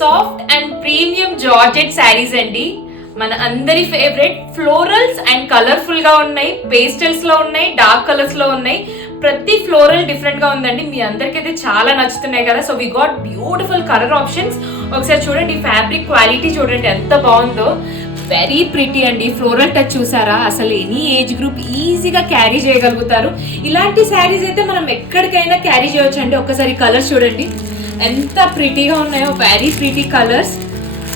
Soft and premium georgette saris అండి. మన అందరి ఫేవరెట్ ఫ్లోరల్స్ అండ్ కలర్ఫుల్ గా ఉన్నాయి, పేస్టల్స్ లో ఉన్నాయి, డార్క్ కలర్స్ లో ఉన్నాయి. ప్రతి ఫ్లోరల్ డిఫరెంట్ గా ఉందండి. మీ అందరికైతే చాలా నచ్చుతున్నాయి కదా. So we got beautiful colour options. ఒకసారి చూడండి, ఫ్యాబ్రిక్ క్వాలిటీ చూడండి ఎంత బాగుందో. వెరీ ప్రిటీ అండి. ఫ్లోరల్ టచ్ చూసారా? అసలు ఎనీ ఏజ్ గ్రూప్ ఈజీగా క్యారీ చేయగలుగుతారు. ఇలాంటి శారీస్ అయితే మనం ఎక్కడికైనా క్యారీ చేయొచ్చు అండి. ఒక్కసారి కలర్స్ చూడండి ఎంత ప్రిటీగా ఉన్నాయో. వెరీ ప్రిటీ కలర్స్,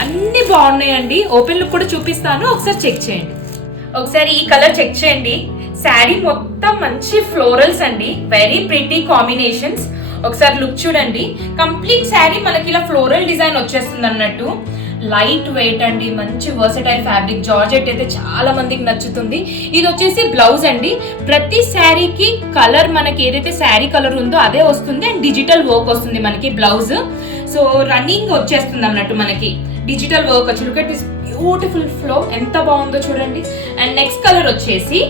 అన్ని బాగున్నాయండి. ఓపెన్ లుక్ కూడా చూపిస్తాను, ఒకసారి చెక్ చేయండి. ఒకసారి ఈ కలర్ చెక్ చేయండి. శారీ మొత్తం మంచి ఫ్లోరల్స్ అండి, వెరీ ప్రిటీ కాంబినేషన్స్. ఒకసారి లుక్ చూడండి. కంప్లీట్ శారీ మనకి ఇలా ఫ్లోరల్ డిజైన్ వచ్చేస్తుంది అన్నట్టు. లైట్ వెయిట్ అండి, మంచి వర్సటైల్ ఫ్యాబ్రిక్. జార్జెట్ అయితే చాలా మందికి నచ్చుతుంది. ఇది వచ్చేసి బ్లౌజ్ అండి. ప్రతి శారీకి కలర్ మనకి ఏదైతే శారీ కలర్ ఉందో అదే వస్తుంది, అండ్ డిజిటల్ వర్క్ వస్తుంది మనకి బ్లౌజ్. సో రన్నింగ్ వచ్చేస్తుంది అన్నట్టు మనకి డిజిటల్ వర్క్ వచ్చి. Look at this beautiful flow, ఎంత బాగుందో చూడండి. అండ్ నెక్స్ట్ కలర్ వచ్చేసి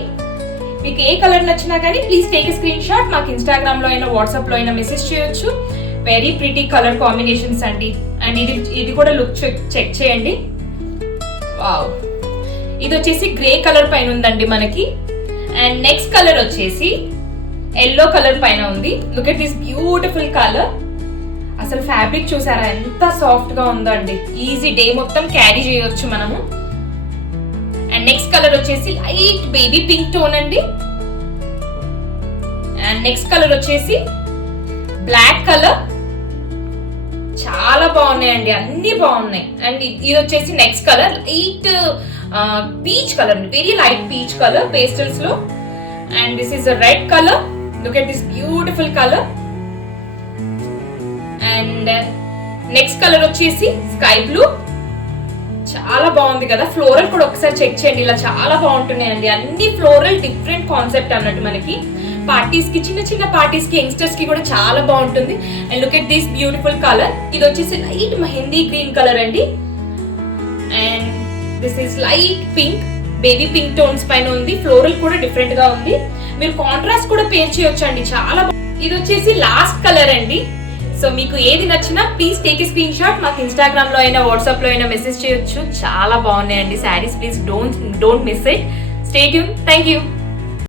మీకు ఏ కలర్ నచ్చినా కానీ please take a screen shot. మాకు ఇన్స్టాగ్రామ్ లో అయినా వాట్సాప్ లో అయినా మెసేజ్ చేయొచ్చు. వెరీ ప్రిటీ కలర్ కాంబినేషన్స్ అండి. అండ్ ఇది కూడా లుక్ చెక్ చేయండి. వావ్, ఇది వచ్చేసి గ్రే కలర్ పైన ఉందండి మనకి. అండ్ నెక్స్ట్ కలర్ వచ్చేసి ఎల్లో కలర్ పైన ఉంది. Look at this beautiful colour. అసలు ఫ్యాబ్రిక్ చూసారా ఎంత సాఫ్ట్ గా ఉందో అండి. ఈజీ డే మొత్తం క్యారీ చేయొచ్చు మనము. అండ్ నెక్స్ట్ కలర్ వచ్చేసి లైట్ బేబీ పింక్ టోన్ అండి. అండ్ నెక్స్ట్ కలర్ వచ్చేసి బ్లాక్ కలర్. చాలా బాగున్నాయండి, అన్ని బాగున్నాయి. అండ్ ఇది వచ్చేసి next colour light peach colour, very light peach colour pastels లో. And this is a red colour. Look at this beautiful colour. And next colour వచ్చేసి స్కై బ్లూ. చాలా బాగుంది కదా. ఫ్లోరల్ కూడా ఒకసారి చెక్ చేయండి, ఇలా చాలా బాగుంటున్నాయండి. అన్ని ఫ్లోరల్ డిఫరెంట్ కాన్సెప్ట్ అన్నట్టు మనకి. పార్టీస్ కి, చిన్న చిన్న పార్టీస్ కి, యంగ్స్టర్స్ కి కూడా చాలా బాగుంటుంది. And look at this beautiful colour. ఇది వచ్చేసి లైట్ మెహందీ గ్రీన్ కలర్ అండి. And this is light pink, baby pink tones పైన ఉంది. ఫ్లోరల్ కూడా డిఫరెంట్ గా ఉంది. మీరు కాంట్రాస్ట్ కూడా పేర్ చేయొచ్చు అండి, చాలా. ఇది వచ్చేసి లాస్ట్ కలర్ అండి. సో మీకు ఏది నచ్చినా please take a screen shot. మాకు ఇన్స్టాగ్రామ్ లో అయినా వాట్సాప్ లో అయినా మెసేజ్ చేయొచ్చు. చాలా బాగున్నాయండి saris. Please don't miss it. Stay tune. Thank you.